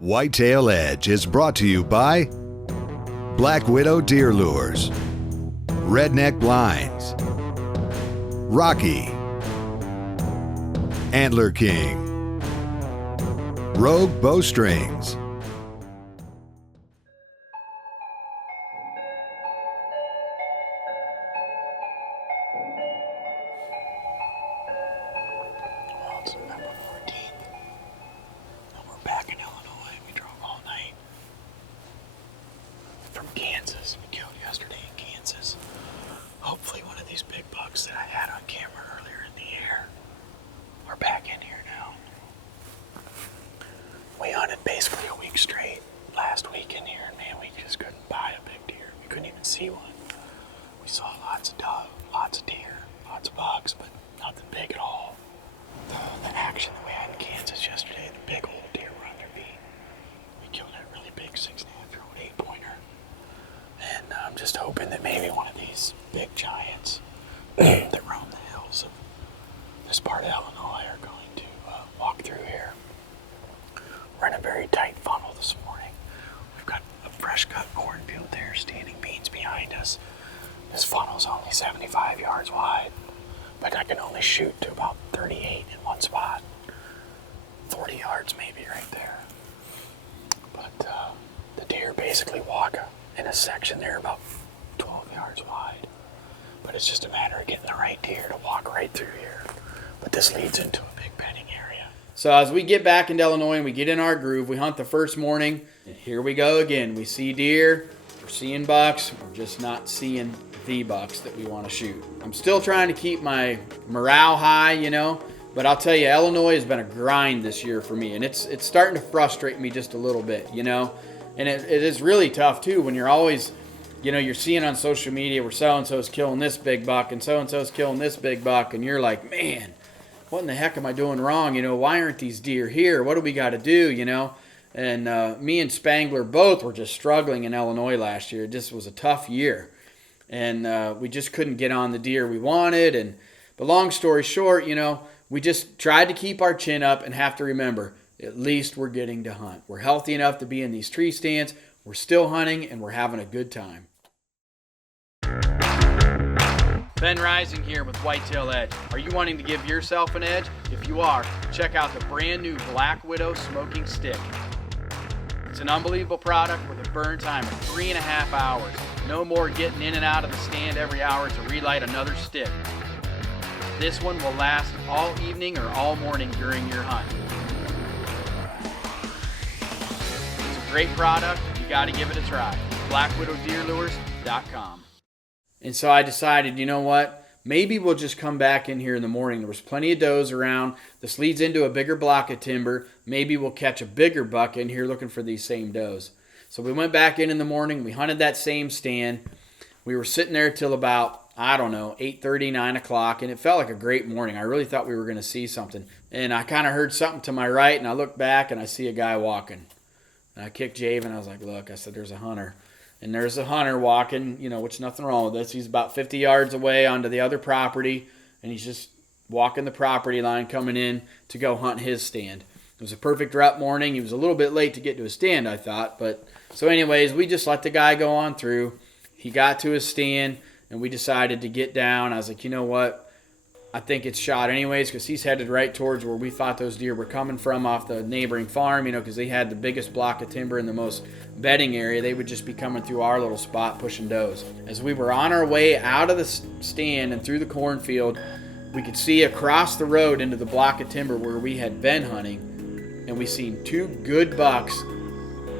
Whitetail Edge is brought to you by Black Widow Deer Lures, Redneck Blinds, Rocky, Antler King, Rogue Bowstrings. It's November 14th, and we're back in Illinois. We drove all night from Kansas. We killed yesterday in Kansas. Hopefully one of these big bucks that I had on camera earlier in the air are back in here now. We hunted basically a week straight last week in here, and man, we just couldn't buy a big deer. We couldn't even see one. We saw lots of dove, lots of deer, lots of bucks, but nothing big at all. The action that we had in Kansas yesterday, the big old deer were under me. We killed that really big 6.5-year-old 8-pointer. And I'm just hoping that maybe one of these big giants that roam the hills of this part of Illinois are going to walk through here. We're in a very tight funnel this morning. We've got a fresh cut cornfield there, standing beans behind us. This funnel's only 75 yards wide, but I can only shoot to about 38 in one spot. 40 yards maybe right there. But the deer basically walk in a section there about 12 yards wide. But it's just a matter of getting the right deer to walk right through here. But this leads into a big bedding area. So as we get back into Illinois and we get in our groove, we hunt the first morning, and here we go again. We see deer, we're seeing bucks, we're just not seeing the bucks that we want to shoot. I'm still trying to keep my morale high, but I'll tell you, Illinois has been a grind this year for me, and it's starting to frustrate me just a little bit, and it is really tough too when you're always, you're seeing on social media where so-and-so's killing this big buck and so-and-so's killing this big buck, and you're like, man, what in the heck am I doing wrong? Why aren't these deer here? What do we got to do, And me and Spangler both were just struggling in Illinois last year. It just was a tough year. And we just couldn't get on the deer we wanted. But long story short, we just tried to keep our chin up and have to remember, at least we're getting to hunt. We're healthy enough to be in these tree stands. We're still hunting, and we're having a good time. Ben Rising here with Whitetail Edge. Are you wanting to give yourself an edge? If you are, check out the brand new Black Widow Smoking Stick. It's an unbelievable product with a burn time of 3.5 hours. No more getting in and out of the stand every hour to relight another stick. This one will last all evening or all morning during your hunt. It's a great product. You got to give it a try. BlackWidowDeerLures.com. And so I decided, you know what? Maybe we'll just come back in here in the morning. There was plenty of does around. This leads into a bigger block of timber. Maybe we'll catch a bigger buck in here looking for these same does. So we went back in the morning. We hunted that same stand. We were sitting there till about, 8:30, 9 o'clock, and it felt like a great morning. I really thought we were going to see something. And I kind of heard something to my right, and I looked back, and I see a guy walking. And I kicked Javin. I was like, look, I said, there's a hunter. And there's a hunter walking, which nothing wrong with this. He's about 50 yards away onto the other property, and he's just walking the property line coming in to go hunt his stand. It was a perfect rut morning. He was a little bit late to get to his stand, I thought. But so anyways, we just let the guy go on through. He got to his stand, and we decided to get down. I was like, you know what? I think it's shot anyways because he's headed right towards where we thought those deer were coming from off the neighboring farm, because they had the biggest block of timber in the most bedding area. They would just be coming through our little spot pushing does. As we were on our way out of the stand and through the cornfield, we could see across the road into the block of timber where we had been hunting, and we seen two good bucks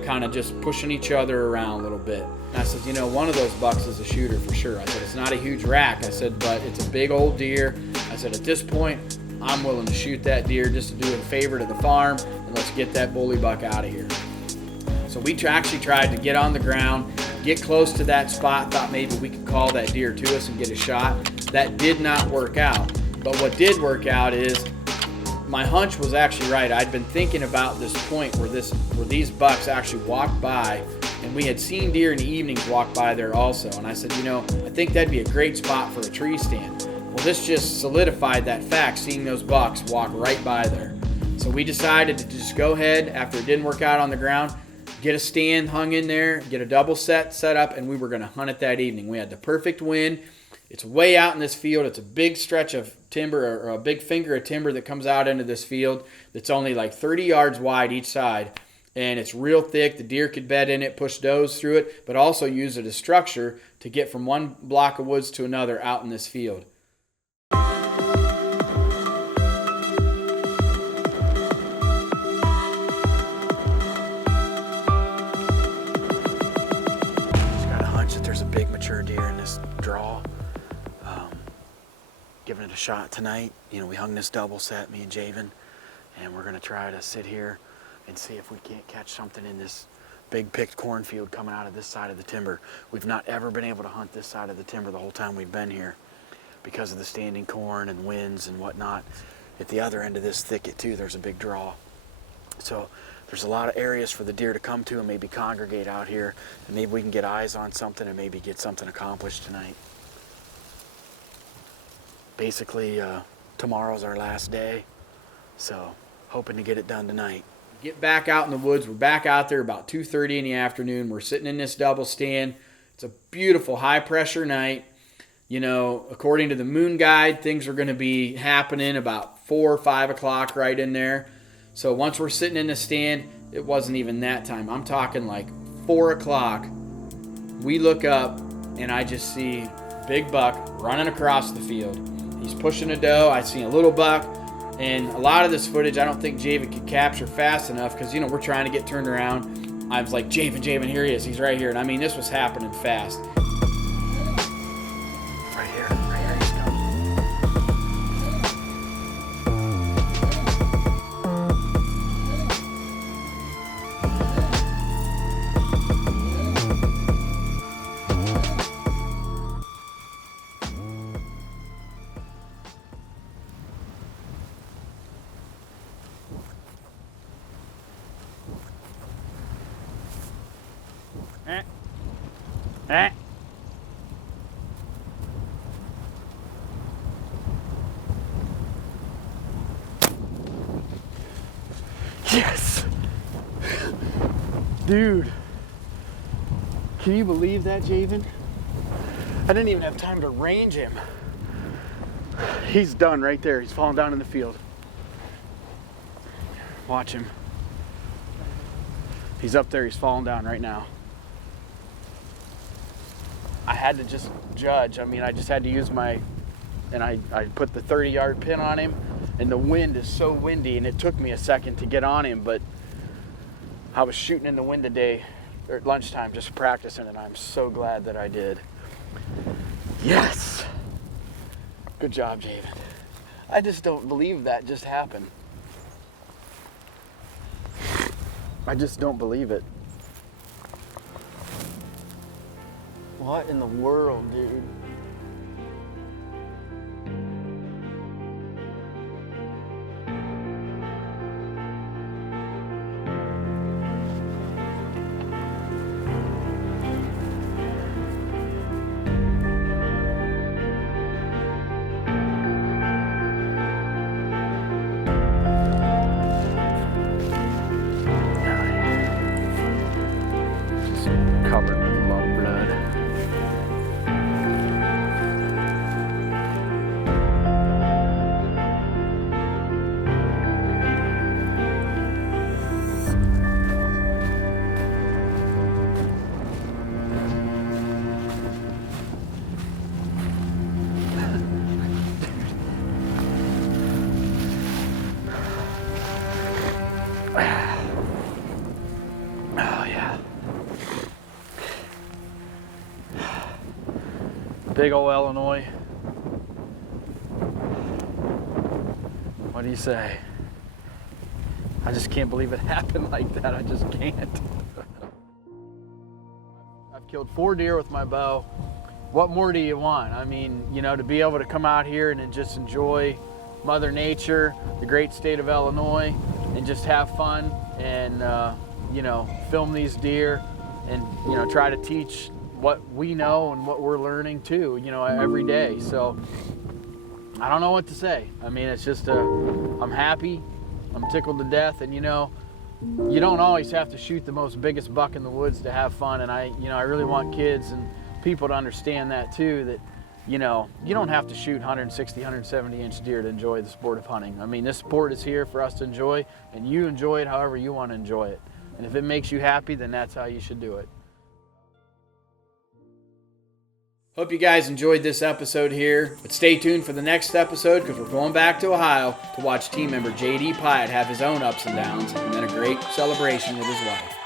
kind of just pushing each other around a little bit. And I said, one of those bucks is a shooter for sure. I said, it's not a huge rack. I said, but it's a big old deer. I said, at this point, I'm willing to shoot that deer just to do a favor to the farm, and let's get that bully buck out of here. So we actually tried to get on the ground, get close to that spot, thought maybe we could call that deer to us and get a shot. That did not work out. But what did work out is my hunch was actually right. I'd been thinking about this point where these bucks actually walked by, and we had seen deer in the evenings walk by there also. And I said, I think that'd be a great spot for a tree stand. Well, this just solidified that fact, seeing those bucks walk right by there. So we decided to just go ahead, after it didn't work out on the ground, get a stand hung in there, get a double set up, and we were going to hunt it that evening. We had the perfect wind. It's way out in this field. It's a big stretch of timber, or a big finger of timber that comes out into this field that's only like 30 yards wide each side. And it's real thick. The deer could bed in it, push does through it, but also use it as structure to get from one block of woods to another out in this field. There's a big mature deer in this draw. Giving it a shot tonight. You know, we hung this double set, me and Javin, and we're gonna try to sit here and see if we can't catch something in this big picked cornfield coming out of this side of the timber. We've not ever been able to hunt this side of the timber the whole time we've been here because of the standing corn and winds and whatnot. At the other end of this thicket too, there's a big draw. So there's a lot of areas for the deer to come to and maybe congregate out here, and maybe we can get eyes on something and maybe get something accomplished tonight. Basically, tomorrow's our last day, so hoping to get it done tonight. Get back out in the woods. We're back out there about 2:30 in the afternoon. We're sitting in this double stand. It's a beautiful high pressure night. You know, according to the moon guide, things are going to be happening about 4 or 5 o'clock right in there. So once we're sitting in the stand, it wasn't even that time. I'm talking like 4 o'clock. We look up and I just see big buck running across the field. He's pushing a doe. I see a little buck. And a lot of this footage I don't think Javin could capture fast enough because, you know, we're trying to get turned around. I was like, Javin, here he is. He's right here. And I mean, this was happening fast. Right here he's coming. Yes! Dude, can you believe that, Javin? I didn't even have time to range him. He's done right there. He's falling down in the field. Watch him. He's up there. He's falling down right now. I had to just judge. I mean, I just had to use my, and I put the 30-yard pin on him, and the wind is so windy, and it took me a second to get on him, but I was shooting in the wind today, or at lunchtime, just practicing, and I'm so glad that I did. Yes! Good job, Javin. I just don't believe that just happened. I just don't believe it. What in the world, dude? Covered with love blood. Oh yeah. Big old Illinois. What do you say? I just can't believe it happened like that. I just can't. I've killed 4 deer with my bow. What more do you want? I mean, you know, to be able to come out here and then just enjoy Mother Nature, the great state of Illinois, and just have fun and, you know, film these deer and, you know, try to teach what we know and what we're learning too, you know, every day. So I don't know what to say. I mean, it's just I'm happy I'm tickled to death. And you don't always have to shoot the most biggest buck in the woods to have fun. And I really want kids and people to understand that too, that you don't have to shoot 160, 170 inch deer to enjoy the sport of hunting. I mean, this sport is here for us to enjoy, and you enjoy it however you want to enjoy it. And if it makes you happy, then that's how you should do it. Hope you guys enjoyed this episode here, but stay tuned for the next episode because we're going back to Ohio to watch team member J.D. Pyatt have his own ups and downs and then a great celebration with his wife.